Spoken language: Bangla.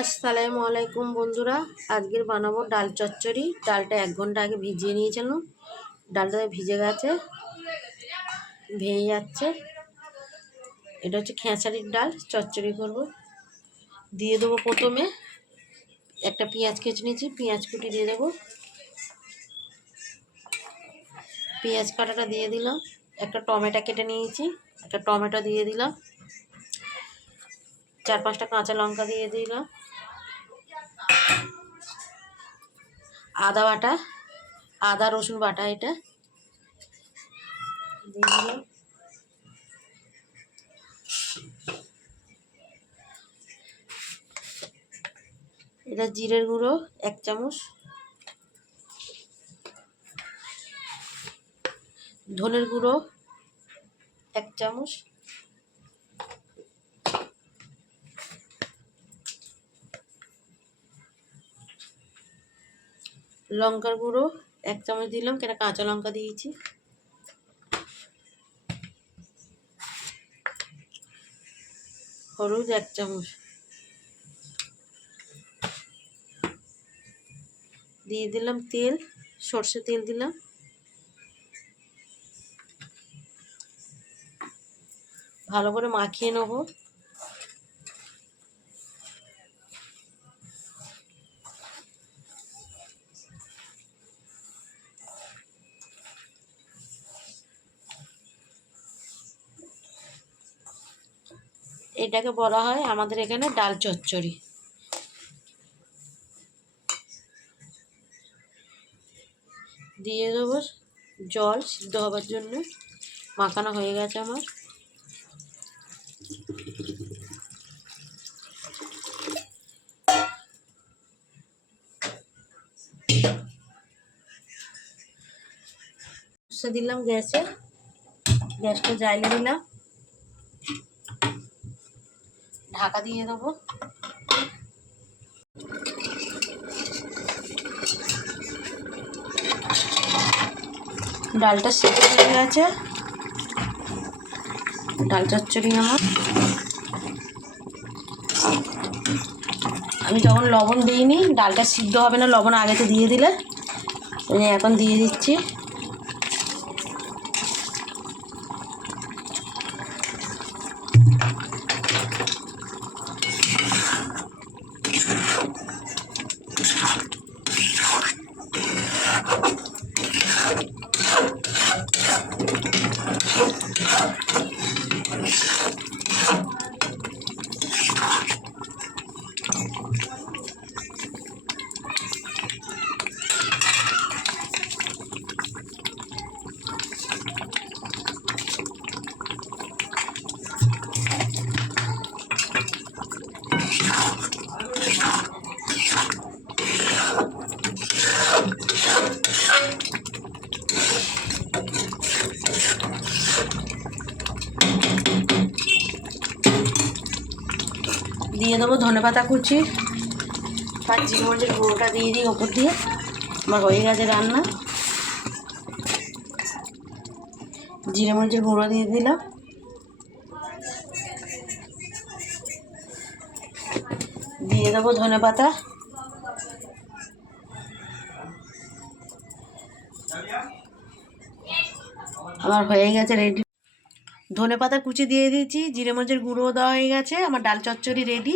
আসসালামু আলাইকুম বন্ধুরা। আজকের বানাবো ডাল চচ্চড়ি। ডালটা এক ঘণ্টা আগে ভিজিয়ে নিয়েছিলাম। ডালটা ভিজে গেছে, ভেঙে যাচ্ছে। এটা হচ্ছে খেঁচারির ডাল, চচ্চড়ি করব। দিয়ে দেবো প্রথমে একটা পেঁয়াজ কেচে নিয়েছি, পেঁয়াজ কুটি দিয়ে দেবো। পেঁয়াজ কাটাটা দিয়ে দিলাম। একটা টমেটো কেটে নিয়েছি, একটা টমেটো দিয়ে দিলাম। চার পাঁচটা কাঁচা লঙ্কা দিয়ে দিলাম আদা বাটা, আদা রসুন বাটা এটা দিয়ে এটা জিরের গুঁড়ো, এক চামচ। ধনের গুঁড়ো, এক চামচ। লঙ্কার গুঁড়ো, এক চামচ দিলাম, কেন কাঁচা লঙ্কা দিয়েছি। হলুদ এক চামচ। দিয়ে দিলাম তেল, সর্ষে তেল দিলাম। ভালো করে মাখিয়ে নেব। এটাকে বলা হয় আমাদের এখানে ডাল চচ্চড়ি। দিয়ে দেবো জল সিদ্ধ হবার জন্য। মাখানো হয়ে গেছে আমার। দিলাম গ্যাসে। গ্যাসটা জ্বালিয়ে দিলাম। ঢাকা দিয়ে দেবো। ডালটা সেদ্ধ হয়ে গেছে। ডাল চচ্চড়ি আমার? আমি যখন লবণ দিইনি, ডালটা সিদ্ধ হবে না, লবণ আগেতে দিয়ে দিলে। এখন দিয়ে দিচ্ছি। দিয়ে দেবো ধনে পাতা কুচি পাঁচি মরিচের গুঁড়োটা দিয়ে দিই ওপর দিয়ে। আমার হয়ে গেছে রান্না। জিরে মরিচের গুঁড়ো দিয়ে দিলাম। দিয়ে দেবো ধনে পাতা আমার হয়ে গেছে রেডি। ধনে পাতা কুচি দিয়ে দিয়েছি, জিরে মরিচের গুঁড়ো দেওয়া হয়ে গেছে, আমার ডাল চচ্চড়ি রেডি